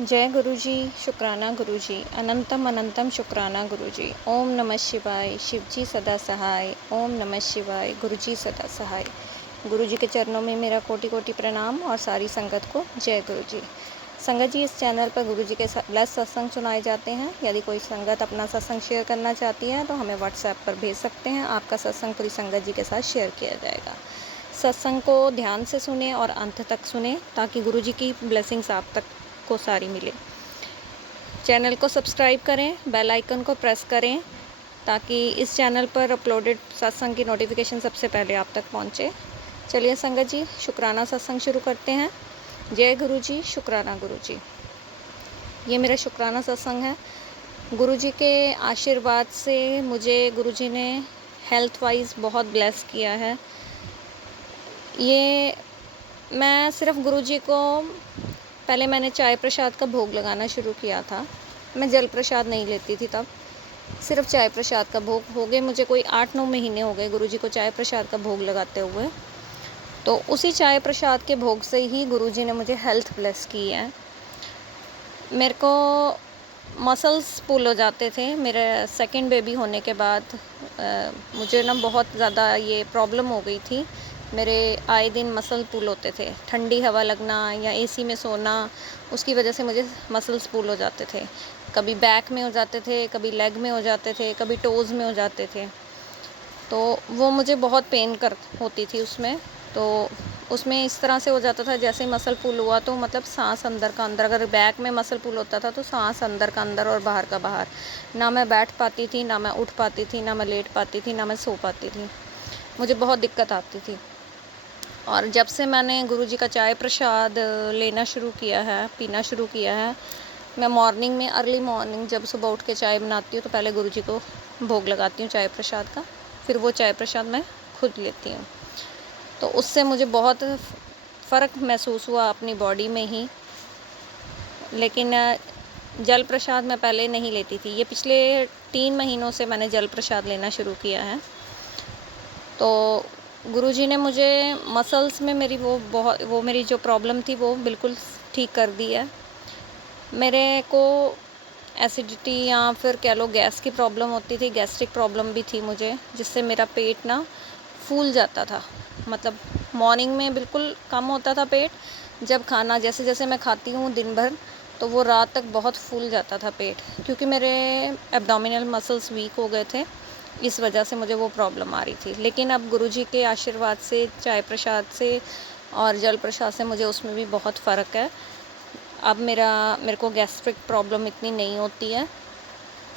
जय गुरुजी, शुक्राना गुरुजी, अनंतम अनंतम शुक्राना गुरुजी। ओम नमः शिवाय, शिवजी सदा सहाय। ओम नमः शिवाय, गुरुजी सदा सहाय। गुरुजी के चरणों में मेरा कोटि कोटि प्रणाम और सारी संगत को जय गुरुजी। संगत जी, इस चैनल पर गुरुजी के ब्लेस सत्संग सुनाए जाते हैं। यदि कोई संगत अपना सत्संग शेयर करना चाहती है तो हमें व्हाट्सएप पर भेज सकते हैं। आपका सत्संग पूरी संगत जी के साथ शेयर किया जाएगा। सत्संग को ध्यान से सुने और अंत तक सुने ताकि गुरुजी की ब्लेसिंग्स आप तक को सारी मिले। चैनल को सब्सक्राइब करें, बेल आइकन को प्रेस करें ताकि इस चैनल पर अपलोडेड सत्संग की नोटिफिकेशन सबसे पहले आप तक पहुंचे। चलिए संगत जी, शुक्राना सत्संग शुरू करते हैं। जय गुरुजी, शुक्राना गुरुजी। ये मेरा शुक्राना सत्संग है। गुरुजी के आशीर्वाद से मुझे गुरुजी ने हेल्थ वाइज बहुत ब्लेस किया है। ये मैं सिर्फ गुरुजी को पहले मैंने चाय प्रसाद का भोग लगाना शुरू किया था। मैं जल प्रसाद नहीं लेती थी तब, सिर्फ चाय प्रसाद का भोग। हो गए मुझे कोई 8-9 महीने हो गए गुरुजी को चाय प्रसाद का भोग लगाते हुए। तो उसी चाय प्रसाद के भोग से ही गुरुजी ने मुझे हेल्थ ब्लेस की है। मेरे को मसल्स पुल हो जाते थे मेरे सेकंड बेबी होने के बाद। मुझे ना बहुत ज़्यादा ये प्रॉब्लम हो गई थी। मेरे आए दिन मसल पुल होते थे, ठंडी हवा लगना या एसी में सोना, उसकी वजह से मुझे मसल्स पुल हो जाते थे। कभी बैक में हो जाते थे, कभी लेग में हो जाते थे, कभी टोज़ में हो जाते थे। तो वो मुझे बहुत पेन कर होती थी उसमें। तो उसमें इस तरह से हो जाता था जैसे मसल पुल हुआ तो मतलब सांस अंदर का अंदर, अगर बैक में मसल पुल होता था तो सांस अंदर का अंदर और बाहर का बाहर। ना मैं बैठ पाती थी, ना मैं उठ पाती थी, ना मैं लेट पाती थी, ना मैं सो पाती थी। मुझे बहुत दिक्कत आती थी। और जब से मैंने गुरुजी का चाय प्रसाद लेना शुरू किया है, पीना शुरू किया है, मैं मॉर्निंग में अर्ली मॉर्निंग जब सुबह उठ के चाय बनाती हूँ तो पहले गुरुजी को भोग लगाती हूँ चाय प्रसाद का, फिर वो चाय प्रसाद मैं खुद लेती हूँ। तो उससे मुझे बहुत फ़र्क महसूस हुआ अपनी बॉडी में ही। लेकिन जल प्रसाद मैं पहले नहीं लेती थी। ये पिछले 3 महीनों से मैंने जल प्रसाद लेना शुरू किया है। तो गुरुजी ने मुझे मसल्स में वो मेरी जो प्रॉब्लम थी वो बिल्कुल ठीक कर दी है। मेरे को एसिडिटी या फिर कह लो गैस की प्रॉब्लम होती थी, गैस्ट्रिक प्रॉब्लम भी थी मुझे, जिससे मेरा पेट ना फूल जाता था। मतलब मॉर्निंग में बिल्कुल कम होता था पेट, जब खाना जैसे जैसे मैं खाती हूँ दिन भर तो वो रात तक बहुत फूल जाता था पेट, क्योंकि मेरे एब्डोमिनल मसल्स वीक हो गए थे। इस वजह से मुझे वो प्रॉब्लम आ रही थी। लेकिन अब गुरुजी के आशीर्वाद से, चाय प्रसाद से और जल प्रसाद से मुझे उसमें भी बहुत फ़र्क है। अब मेरे को गैस्ट्रिक प्रॉब्लम इतनी नहीं होती है,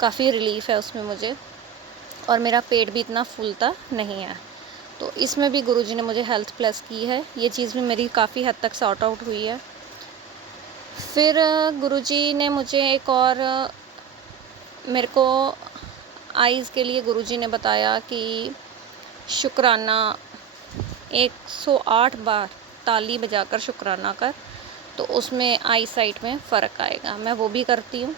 काफ़ी रिलीफ़ है उसमें मुझे, और मेरा पेट भी इतना फूलता नहीं है। तो इसमें भी गुरुजी ने मुझे हेल्थ प्लस की है। ये चीज़ भी मेरी काफ़ी हद तक सॉर्ट आउट हुई है। फिर गुरुजी ने मुझे एक और मेरे को आइज़ के लिए गुरुजी ने बताया कि शुक्राना 108 बार ताली बजाकर शुक्राना कर, तो उसमें आई साइट में फ़र्क आएगा। मैं वो भी करती हूँ।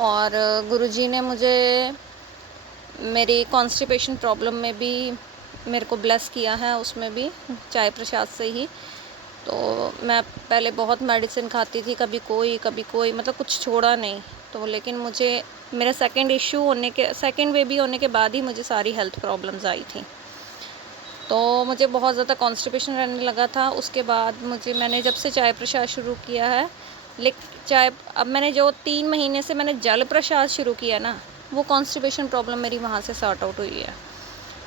और गुरुजी ने मुझे मेरी कॉन्स्टिपेशन प्रॉब्लम में भी मेरे को ब्लेस किया है, उसमें भी चाय प्रसाद से ही। तो मैं पहले बहुत मेडिसिन खाती थी, कभी कोई मतलब कुछ छोड़ा नहीं। तो लेकिन मुझे मेरा सेकंड बेबी होने के बाद ही मुझे सारी हेल्थ प्रॉब्लम्स आई थी। तो मुझे बहुत ज़्यादा कॉन्स्टिपेशन रहने लगा था। उसके बाद मैंने जब से चाय प्रसाद शुरू किया है, अब मैंने जो 3 महीने से मैंने जल प्रसाद शुरू किया ना, वो कॉन्स्टिपेशन प्रॉब्लम मेरी वहाँ से सॉर्ट आउट हुई है।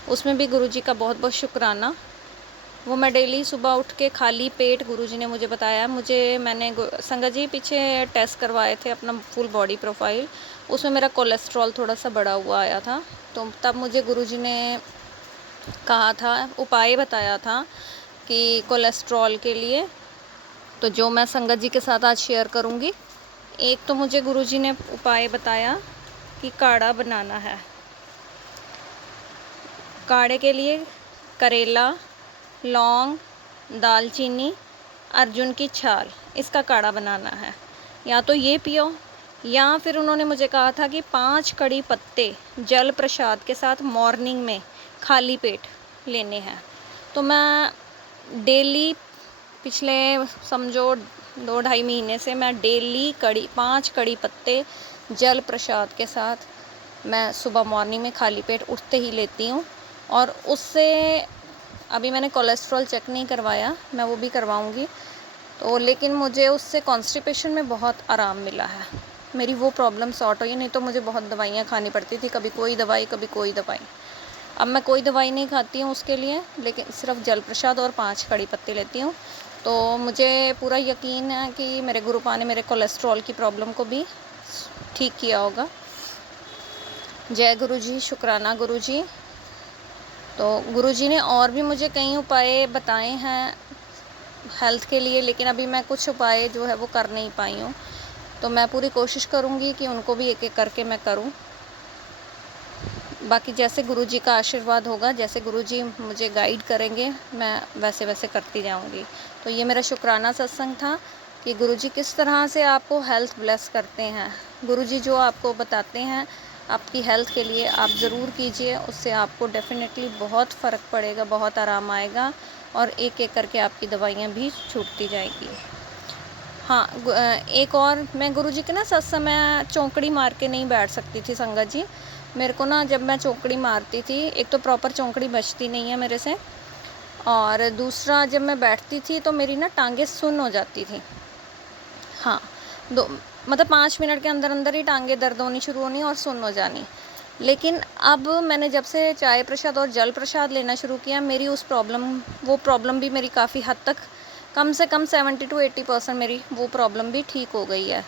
उसमें भी गुरुजी का बहुत बहुत शुक्राना। वो मैं डेली सुबह उठ के खाली पेट, गुरुजी ने मुझे बताया, मैंने संगत जी पीछे टेस्ट करवाए थे अपना फुल बॉडी प्रोफाइल, उसमें मेरा कोलेस्ट्रॉल थोड़ा सा बढ़ा हुआ आया था। तो तब मुझे गुरुजी ने कहा था, उपाय बताया था कि कोलेस्ट्रॉल के लिए, तो जो मैं संगत जी के साथ आज शेयर करूँगी। एक तो मुझे गुरुजी ने उपाय बताया कि काढ़ा बनाना है। काढ़े के लिए करेला, लौंग, दालचीनी, अर्जुन की छाल, इसका काढ़ा बनाना है। या तो ये पियो, या फिर उन्होंने मुझे कहा था कि 5 कड़ी पत्ते जल प्रसाद के साथ मॉर्निंग में खाली पेट लेने हैं। तो मैं डेली पिछले समझो 2 ढाई महीने से मैं डेली 5 कड़ी पत्ते जल प्रसाद के साथ मैं सुबह मॉर्निंग में खाली पेट उठते ही लेती हूँ। और उससे अभी मैंने कोलेस्ट्रॉल चेक नहीं करवाया, मैं वो भी करवाऊँगी। तो लेकिन मुझे उससे कॉन्स्टिपेशन में बहुत आराम मिला है। मेरी वो प्रॉब्लम सॉर्ट हुई, नहीं तो मुझे बहुत दवाइयाँ खानी पड़ती थी, कभी कोई दवाई कभी कोई दवाई। अब मैं कोई दवाई नहीं खाती हूँ उसके लिए, लेकिन सिर्फ जल प्रसाद और 5 कड़ी पत्ते लेती हूँ। तो मुझे पूरा यकीन है कि मेरे गुरुपा ने मेरे कोलेस्ट्रॉल की प्रॉब्लम को भी ठीक किया होगा। जय गुरु जी, शुक्राना गुरु जी। तो गुरु जी ने और भी मुझे कई उपाय बताए हैं हेल्थ के लिए, लेकिन अभी मैं कुछ उपाय जो है वो कर नहीं पाई हूँ। तो मैं पूरी कोशिश करूँगी कि उनको भी एक एक करके मैं करूँ। बाकी जैसे गुरुजी का आशीर्वाद होगा, जैसे गुरुजी मुझे गाइड करेंगे, मैं वैसे वैसे करती जाऊंगी। तो ये मेरा शुक्राना सत्संग था कि गुरुजी किस तरह से आपको हेल्थ ब्लेस करते हैं। गुरुजी जो आपको बताते हैं आपकी हेल्थ के लिए, आप ज़रूर कीजिए, उससे आपको डेफिनेटली बहुत फ़र्क पड़ेगा, बहुत आराम आएगा और एक एक करके आपकी दवाइयाँ भी छूटती जाएगी। हाँ, एक और, मैं गुरुजी के ना सत्संग में चौंकड़ी मार के नहीं बैठ सकती थी संगत जी। मेरे को ना, जब मैं चौंकड़ी मारती थी, एक तो प्रॉपर चौंकड़ी बचती नहीं है मेरे से, और दूसरा जब मैं बैठती थी तो मेरी ना टांगें सुन्न हो जाती थी। हाँ, मतलब 5 मिनट के अंदर अंदर ही टांगें दर्द होनी शुरू होनी और सुन्न हो जानी। लेकिन अब मैंने जब से चाय प्रसाद और जल प्रसाद लेना शुरू किया, मेरी वो प्रॉब्लम भी मेरी काफ़ी हद तक, कम से कम 70 to 80% मेरी वो प्रॉब्लम भी ठीक हो गई है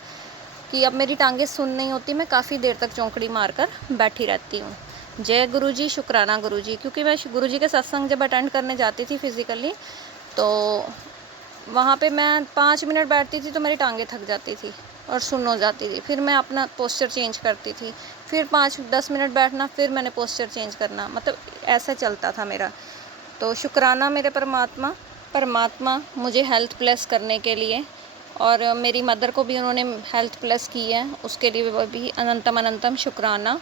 कि अब मेरी टांगें सुन्न नहीं होती, मैं काफ़ी देर तक चौंकड़ी मारकर बैठी रहती हूँ। जय गुरु जी, शुक्राना गुरु जी। क्योंकि मैं गुरु जी के सत्संग जब अटेंड करने जाती थी फिज़िकली, तो वहाँ पे मैं 5 मिनट बैठती थी तो मेरी टांगें थक जाती थी और सुन्न हो जाती थी। फिर मैं अपना पोस्चर चेंज करती थी, फिर 5-10 मिनट बैठना, फिर मैंने पोस्चर चेंज करना, मतलब ऐसा चलता था मेरा। तो शुक्राना मेरे परमात्मा मुझे हेल्थ ब्लेस करने के लिए, और मेरी मदर को भी उन्होंने हेल्थ ब्लेस की है, उसके लिए वो भी अनंतम अनंतम शुक्राना।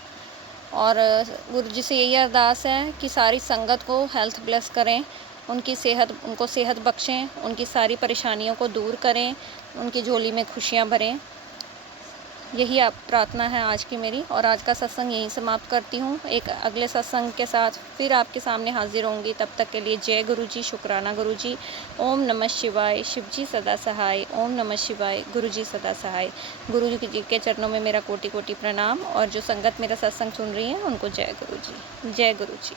और गुरु जी से यही अरदास है कि सारी संगत को हेल्थ ब्लेस करें, उनको सेहत बख्शें, उनकी सारी परेशानियों को दूर करें, उनकी झोली में खुशियाँ भरें। यही आप प्रार्थना है आज की मेरी, और आज का सत्संग यहीं समाप्त करती हूँ। एक अगले सत्संग के साथ फिर आपके सामने हाजिर होंगी। तब तक के लिए जय गुरु जी, शुक्राना गुरु जी। ओम नमः शिवाय, शिव जी सदा सहाय। ओम नमः शिवाय, गुरु जी सदा सहाय। गुरु जी के चरणों में मेरा कोटि कोटि प्रणाम, और जो संगत मेरा सत्संग सुन रही है उनको जय गुरु जी, जय गुरु जी।